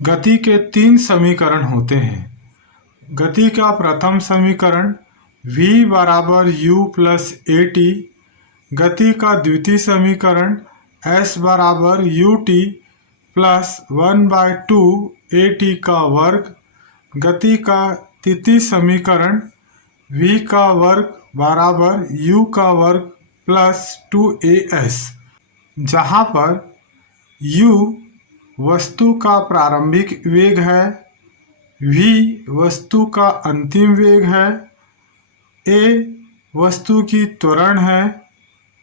गति के तीन समीकरण होते हैं। गति का प्रथम समीकरण v बराबर u प्लस ए टी, गति का द्वितीय समीकरण s बराबर u T plus 1/2 A T का वर्ग, गति का तृतीय समीकरण v का वर्ग बराबर u का वर्ग प्लस 2as, जहाँ पर u वस्तु का प्रारंभिक वेग है, v वस्तु का अंतिम वेग है, a वस्तु की त्वरण है,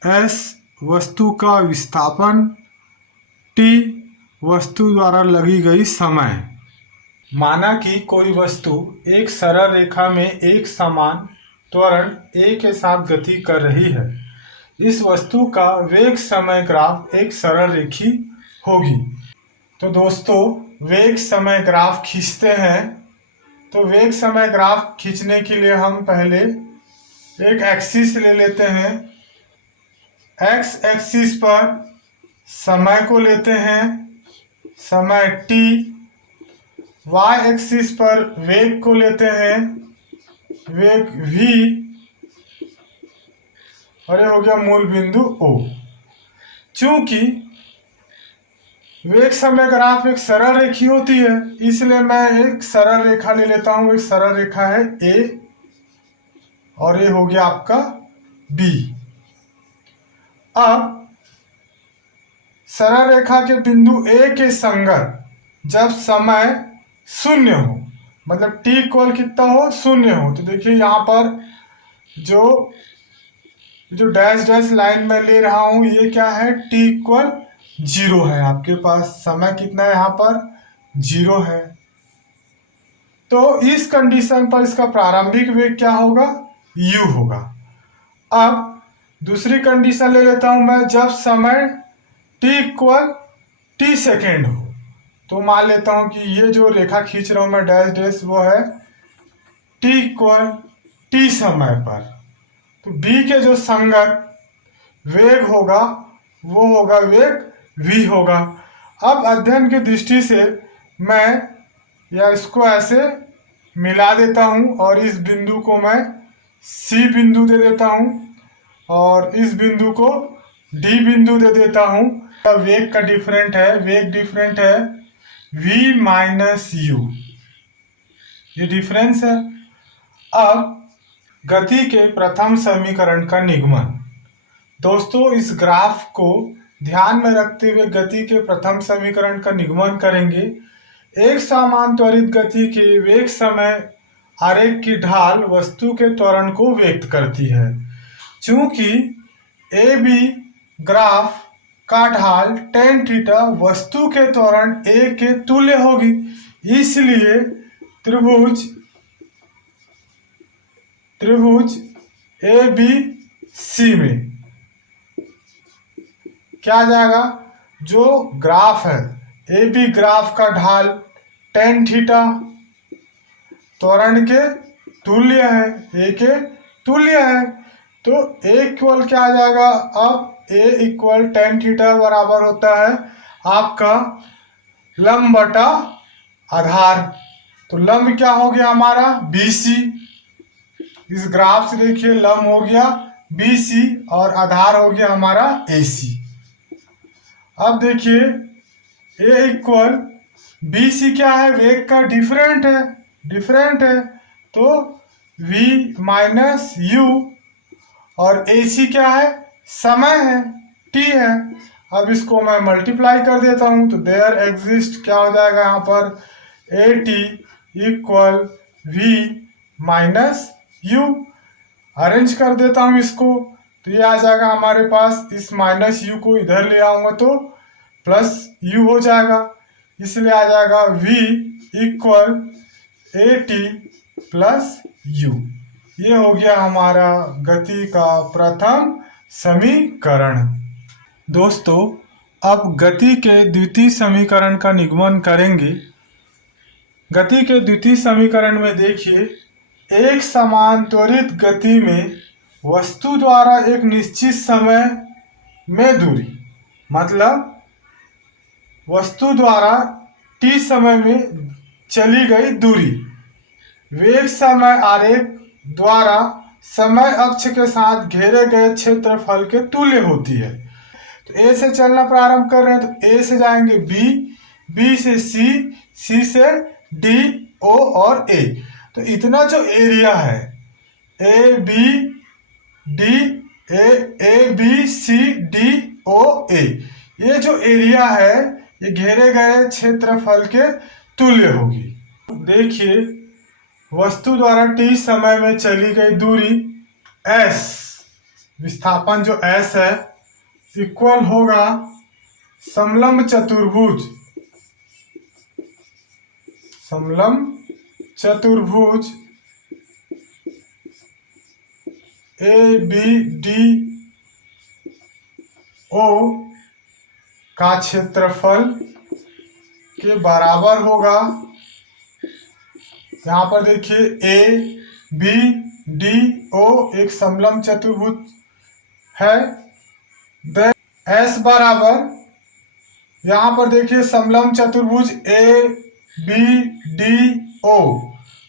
s वस्तु का विस्थापन, t वस्तु द्वारा लगी गई समय। माना कि कोई वस्तु एक सरल रेखा में एक समान त्वरण a के साथ गति कर रही है। इस वस्तु का वेग समय ग्राफ एक सरल रेखी होगी। तो दोस्तों, वेग समय ग्राफ खींचते हैं। तो वेग समय ग्राफ खींचने के लिए हम पहले एक एक्सिस ले लेते हैं। एक्स एक्सिस पर समय को लेते हैं, समय t। वाई एक्सिस पर वेग को लेते हैं, वेग v, और ये हो गया मूल बिंदु O। चूंकि वेग समय ग्राफ एक सरल रेखी होती है, इसलिए मैं एक सरल रेखा ले लेता हूं। एक सरल रेखा है A और ये हो गया आपका B। अब सरल रेखा के बिंदु A के संगत जब समय शून्य हो, मतलब t इक्वल कितना हो, शून्य हो, तो देखिए यहाँ पर जो डैश डैश लाइन में ले रहा हूं, ये क्या है, t इक्वल 0 है। आपके पास समय कितना है, यहाँ पर 0 है। तो इस कंडीशन पर इसका प्रारंभिक वेग क्या होगा, u होगा। अब दूसरी कंडीशन ले लेता हूं मैं, जब समय t इक्वल t सेकेंड हो। तो मान लेता हूं कि ये जो रेखा खींच रहा हूं मैं डैश डैश, वो है t इक्वल t समय पर। तो b के जो संगत वेग होगा वो होगा वेग v होगा। अब अध्ययन की दृष्टि से मैं या इसको ऐसे मिला देता हूं और इस बिंदु को मैं c बिंदु दे देता हूं और इस बिंदु को d बिंदु दे देता हूं। वेग का डिफरेंट है, वेग डिफरेंट है v माइनस u, ये डिफरेंस है। अब गति के प्रथम समीकरण का निगमन। दोस्तों, इस ग्राफ को ध्यान में रखते हुए गति के प्रथम समीकरण का निगमन करेंगे। एक समान त्वरित गति के वेग समय आरेख की ढाल वस्तु के त्वरण को व्यक्त करती है। चूंकि ए बी ग्राफ का ढाल tan थीटा वस्तु के त्वरण a के तुल्य होगी, इसलिए त्रिभुज ए बी सी में क्या आ जाएगा, जो ग्राफ है ए बी ग्राफ का ढाल tan थीटा त्वरण के तुल्य है, a के तुल्य है। तो a इक्वल क्या आ जाएगा, अब a इक्वल tan थीटा बराबर होता है आपका लंब बटा आधार। तो लंब क्या हो गया हमारा, BC। इस ग्राफ से देखिए लंब हो गया BC और आधार हो गया हमारा AC। अब देखिए A इक्वल BC क्या है, वेग का डिफरेंट है, तो V माइनस U, और AC क्या है, समय है, t है। अब इसको मैं मल्टीप्लाई कर देता हूं, तो देयर एग्जिस्ट क्या हो जाएगा यहाँ पर, AT equal V minus U। Arrange कर देता हूं इसको, तो ये आ जाएगा हमारे पास। इस माइनस U को इधर ले आऊंगा तो प्लस U हो जाएगा, इसलिए आ जाएगा V equal AT plus U। ये हो गया हमारा गति का प्रथम समीकरण। दोस्तों, अब गति के द्वितीय समीकरण का निगमन करेंगे। गति के द्वितीय समीकरण में देखिए, एक समान त्वरित गति में वस्तु द्वारा एक निश्चित समय में दूरी, मतलब वस्तु द्वारा t t समय में चली गई दूरी वेग समय आरेख द्वारा समय अक्ष के साथ घेरे गए क्षेत्रफल के तुल्य होती है। तो ए से चलना प्रारंभ कर रहे हैं तो ए से जाएंगे बी, बी से सी, सी से डी, ओ और ए। तो इतना जो एरिया है A B D A B C D O A, ये जो एरिया है ये घेरे गए क्षेत्रफल के तुल्य होगी। देखिए वस्तु द्वारा t समय में चली गई दूरी s, विस्थापन जो s है इक्वल होगा समलंब चतुर्भुज ए बी डी ओ का क्षेत्रफल के बराबर होगा। यहाँ पर देखिए ए बी डी ओ एक समलंब चतुर्भुज है। एस बराबर, यहाँ पर देखिए समलंब चतुर्भुज ए बी डी ओ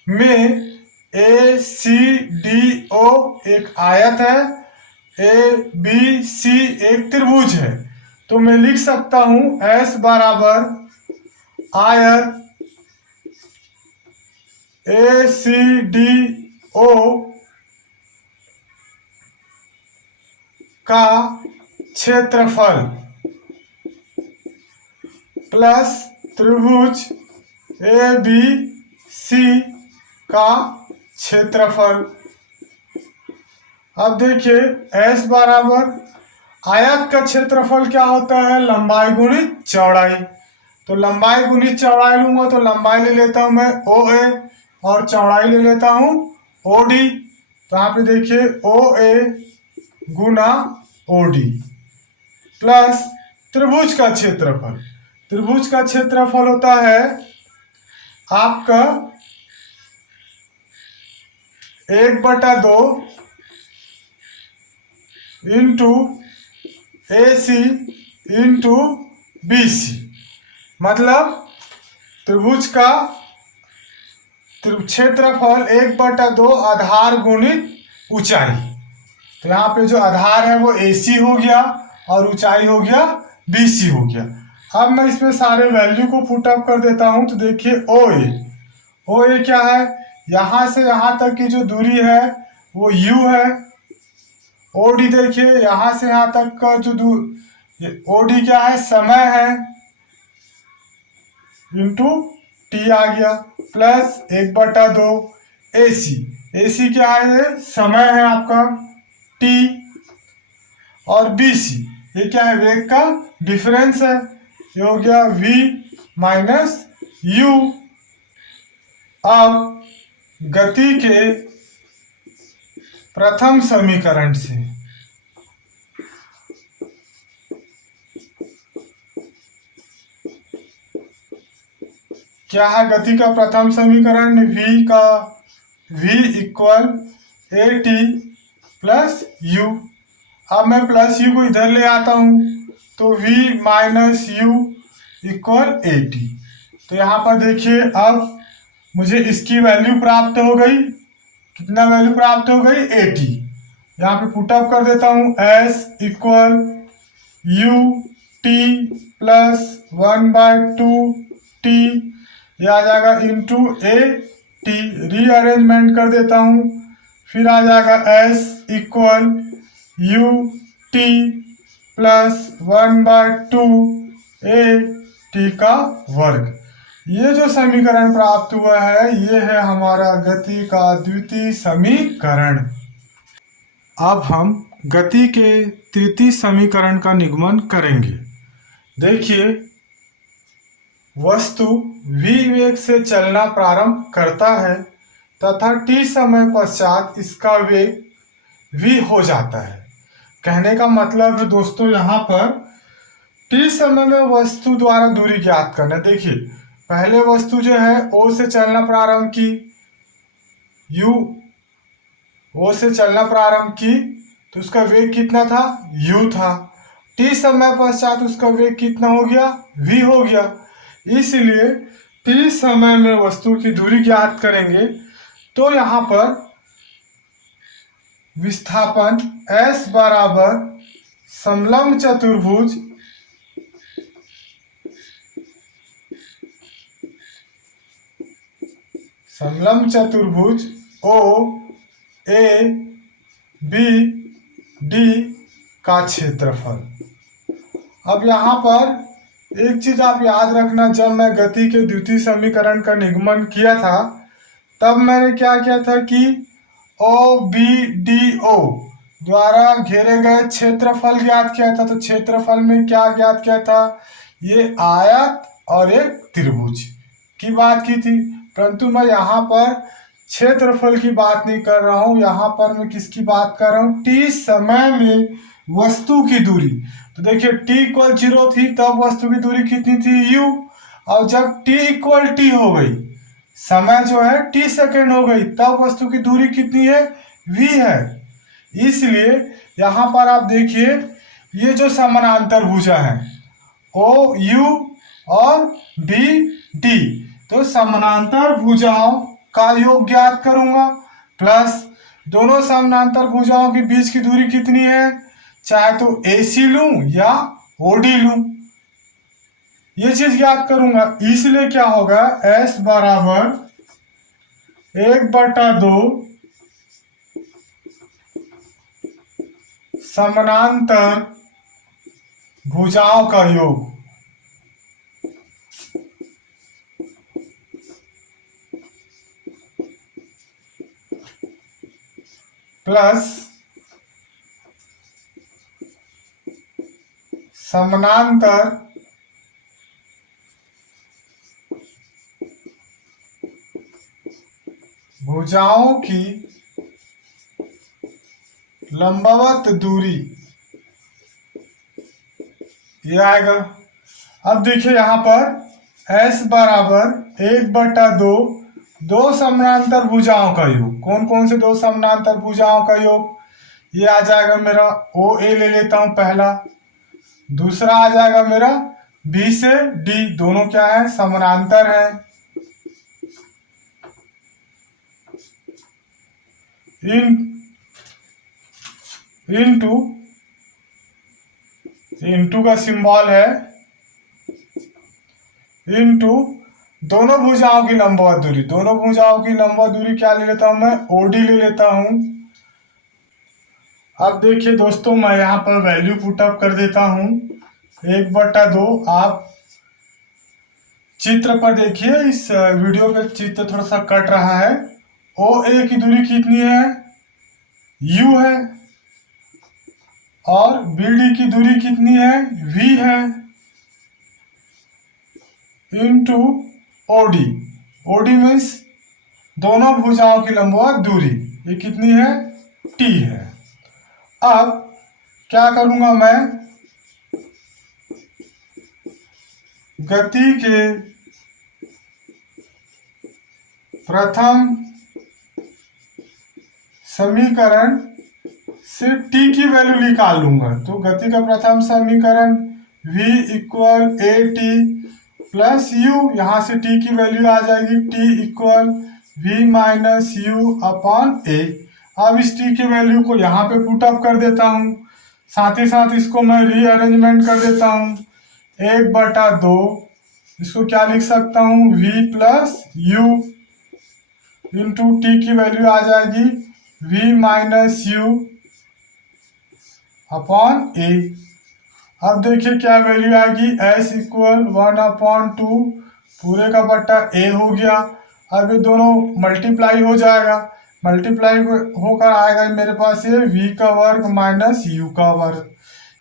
में ए सी डी ओ एक आयत है, ए बी सी एक त्रिभुज है। तो मैं लिख सकता हूं एस बराबर आयत ए सी डी ओ का क्षेत्रफल प्लस त्रिभुज ए बी सी का क्षेत्रफल। अब देखिए S बराबर आयत का क्षेत्रफल क्या होता है, लंबाई गुणित चौड़ाई। तो लंबाई गुणित चौड़ाई लूंगा तो लंबाई ले लेता हूं मैं OA और चौड़ाई ले लेता हूं OD। तो यहाँ पे देखिए OA गुना OD प्लस त्रिभुज का क्षेत्रफल। त्रिभुज का क्षेत्रफल होता है आपका 1/2 इंटू AC इंटू BC, मतलब त्रिभुज का क्षेत्रफल 1/2 आधार गुणित ऊंचाई। तो यहाँ पे जो आधार है वो AC हो गया और ऊंचाई हो गया BC हो गया। अब मैं इसमें सारे वैल्यू को पुट अप कर देता हूं। तो देखिए OA क्या है, यहां से यहां तक की जो दूरी है वो U है। OD देखिए यहां से यहां तक का जो OD क्या है, समय है इंटू T आ गया प्लस 1/2 AC क्या है, ये समय है आपका T, और BC ये क्या है, वेग का डिफरेंस है, ये हो गया V माइनस U। अब गति के प्रथम समीकरण से क्या है, गति का प्रथम समीकरण V equal AT plus U। अब मैं प्लस U को इधर ले आता हूं तो V minus U equal AT। तो यहाँ पर देखिए अब मुझे इसकी वैल्यू प्राप्त हो गई, कितना वैल्यू प्राप्त हो गई, 80। यहाँ पे पुटअप कर देता हूँ S equal UT plus 1/2T, यह आ जाएगा इंटू AT, रीअरेंजमेंट कर देता हूँ, फिर आ जाएगा S equal UT plus 1/2AT का वर्ग। ये जो समीकरण प्राप्त हुआ है ये है हमारा गति का द्वितीय समीकरण। अब हम गति के तृतीय समीकरण का निगमन करेंगे। देखिए वस्तु v वेग से चलना प्रारंभ करता है तथा t समय पश्चात इसका वेग v हो जाता है। कहने का मतलब है दोस्तों यहाँ पर t समय में वस्तु द्वारा दूरी ज्ञात करना। देखिए पहले वस्तु जो है O से चलना प्रारंभ की, O से चलना प्रारंभ की तो उसका वेग कितना था, U था। t समय पश्चात उसका वेग कितना हो गया, v हो गया। इसलिए t समय में वस्तु की दूरी ज्ञात करेंगे तो यहाँ पर विस्थापन S बराबर समलंब चतुर्भुज ओ ए बी डी का क्षेत्रफल। अब यहाँ पर एक चीज आप याद रखना, जब मैं गति के द्वितीय समीकरण का निगमन किया था तब मैंने क्या किया था कि ओ बी डी ओ द्वारा घेरे गए क्षेत्रफल ज्ञात किया था। तो क्षेत्रफल में क्या ज्ञात किया था, ये आयत और एक त्रिभुज की बात की थी, परंतु मैं यहाँ पर क्षेत्रफल की बात नहीं कर रहा हूँ। यहाँ पर मैं किसकी बात कर रहा हूँ, t समय में वस्तु की दूरी। तो देखिए t इक्वल 0 थी तब वस्तु की दूरी कितनी थी, u, और जब t इक्वल t हो गई, समय जो है t सेकेंड हो गई, तब वस्तु की दूरी कितनी है, v है। इसलिए यहाँ पर आप देखिए ये जो समानांतर भुजा है ओ यू और बी डी, तो समानांतर भुजाओं का योग ज्ञात करूंगा, प्लस दोनों समानांतर भुजाओं के बीच की दूरी कितनी है, चाहे तो AC लूं या OD लूं, ये चीज ज्ञात करूंगा। इसलिए क्या होगा, S बराबर 1/2 समानांतर भुजाओं का योग प्लस समानांतर भुजाओं की लंबवत दूरी, ये आएगा। अब देखिए यहाँ पर S बराबर 1/2 दो समानांतर भुजाओं का योग, कौन कौन से दो समानांतर भुजाओं का योग, ये आ जाएगा मेरा OA ले लेता हूं पहला, दूसरा आ जाएगा मेरा B से D, दोनों क्या है, समानांतर है, इनटू का सिंबल है, इनटू दोनों भुजाओं की लंबवत दूरी, दोनों भुजाओं की लंबवत दूरी क्या ले लेता हूं मैं, OD ले लेता हूं। अब देखिए दोस्तों मैं यहाँ पर वैल्यू पुटअप कर देता हूं, 1/2, आप चित्र पर देखिए, इस वीडियो पे चित्र थोड़ा सा कट रहा है। OA की दूरी कितनी है, U है, और BD की दूरी कितनी है, V है, इनटू OD, OD मीन्स दोनों भुजाओं की लंबवत दूरी, ये कितनी है, T है। अब क्या करूंगा मैं, गति के प्रथम समीकरण से t की वैल्यू निकाल लूंगा। तो गति का प्रथम समीकरण v equal AT plus u, यहां से t की वैल्यू आ जाएगी t equal v minus u upon a। अब इस t की वैल्यू को यहाँ पे पुटअप कर देता हूँ, साथ ही साथ इसको मैं रीअरेंजमेंट कर देता हूँ, 1/2, इसको क्या लिख सकता हूँ, v plus u into t की वैल्यू आ जाएगी v minus u upon a। अब देखिए क्या वैल्यू आएगी, s इक्वल 1/2 पूरे का बट्टा a हो गया। अब ये दोनों मल्टीप्लाई हो जाएगा, मल्टीप्लाई होकर आएगा मेरे पास ये v का वर्ग माइनस u का वर्ग।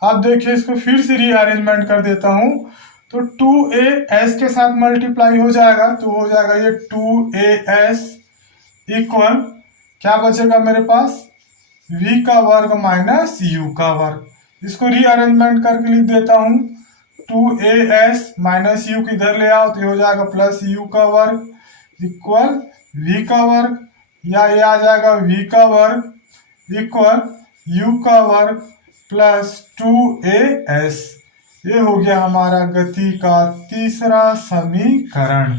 अब देखिए इसको फिर से रीअरेंजमेंट कर देता हूँ, तो 2a s के साथ मल्टीप्लाई हो जाएगा, तो हो जाएगा ये 2as इक्वल क्या बचेगा मेरे पास, v का वर्ग माइनस u का वर्ग। इसको रीअरेंजमेंट करके लिख देता हूँ, 2as माइनस u किधर ले आओ तो ये हो जाएगा प्लस u का वर्ग इक्वल v का वर्ग, या ये आ जाएगा v का वर्ग इक्वल u का वर्ग प्लस 2as। ये हो गया हमारा गति का तीसरा समीकरण।